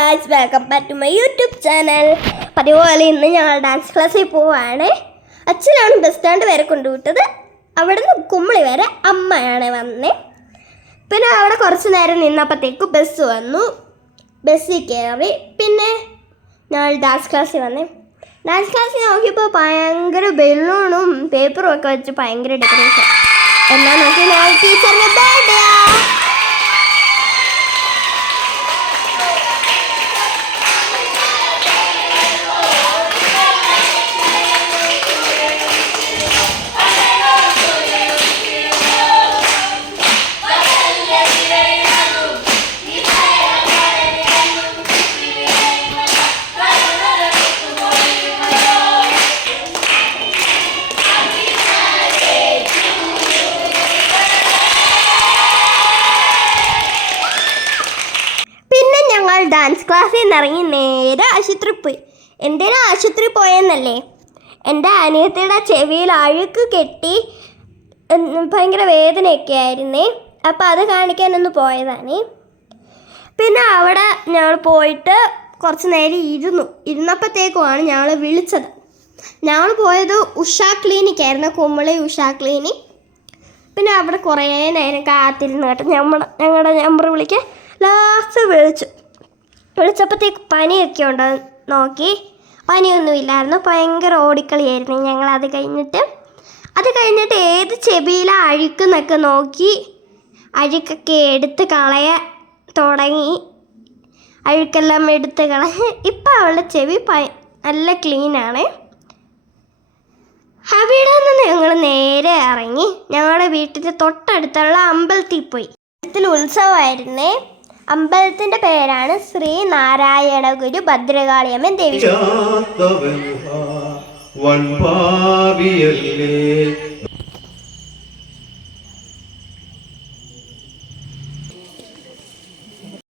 Guys welcome back to my YouTube channel പതിപോലെ ഇന്ന് ഞങ്ങൾ dance ക്ലാസ്സിൽ പോവാണ്. അച്ഛനാണ് ബസ് സ്റ്റാൻഡ് വരെ കൊണ്ടുവിട്ടത്. അവിടെ നിന്ന് കുമ്മളി വരെ അമ്മയാണ് വന്നേ. പിന്നെ അവിടെ കുറച്ച് നേരം നിന്നപ്പോഴത്തേക്ക് ബസ് വന്നു. ബസ്സിൽ കയറി. പിന്നെ ഞങ്ങൾ ഡാൻസ് ക്ലാസ്സിൽ വന്നേ. ഡാൻസ് ക്ലാസ്സിൽ നോക്കിയപ്പോൾ ഭയങ്കര ബലൂണും പേപ്പറും ഒക്കെ വെച്ച് ഭയങ്കര ഡെക്കറേഷൻ എന്നാൽ നോക്കി ഞങ്ങൾ ടീച്ചറിന് ബർത്ത്ഡേ ഡാൻസ് ക്ലാസ്സിൽ നിന്നിറങ്ങി നേരെ ആശുപത്രി പോയി. എന്തിനാ ആശുപത്രി പോയെന്നല്ലേ? എന്റെ അനിയത്തിയുടെ ചെവിയിൽ അഴുക്ക് കെട്ടി ഭയങ്കര വേദനയൊക്കെ ആയിരുന്നേ. അപ്പോൾ അത് കാണിക്കാനൊന്ന് പോയതാണ്. പിന്നെ അവിടെ ഞങ്ങൾ പോയിട്ട് കുറച്ച് നേരം ഇരുന്നു. ഇരുന്നപ്പോഴത്തേക്കുമാണ് ഞങ്ങൾ വിളിച്ചത്. ഞങ്ങൾ പോയത് ഉഷ ക്ലിനിക്കായിരുന്നു കുമ്പളി ഉഷ ക്ലിനിക്. പിന്നെ അവിടെ കുറേ നേരം കാത്തിരുന്ന് കേട്ടോ. ഞമ്മടെ ഞങ്ങളുടെ നമ്പർ വിളിക്കാൻ ലാസ്റ്റ് വിളിച്ചു. വിളിച്ചപ്പോഴത്തേക്ക് പനിയൊക്കെ ഉണ്ടോ നോക്കി. പനിയൊന്നും ഇല്ലായിരുന്നു ഭയങ്കര ഓടിക്കളിയായിരുന്നു ഞങ്ങൾ. അത് കഴിഞ്ഞിട്ട് അത് കഴിഞ്ഞിട്ട് ഏത് ചെവിയിലെ അഴുക്കെന്നൊക്കെ നോക്കി. അഴുക്കൊക്കെ എടുത്ത് കളയ തുടങ്ങി. അഴുക്കെല്ലാം എടുത്ത് കളഞ്ഞ്. ഇപ്പം അവളുടെ ചെവി പ- നല്ല ക്ലീനാണ് അവിടെ നിന്ന് ഞങ്ങൾ നേരെ ഇറങ്ങി. ഞങ്ങളുടെ വീട്ടിന്റെ തൊട്ടടുത്തുള്ള അമ്പലത്തിൽ പോയി. ഉത്സവമായിരുന്നേ. അമ്പലത്തിന്റെ പേരാണ് ശ്രീ നാരായണ ഗുരു ഭദ്രകാളിയമ്മൻ ദേവി.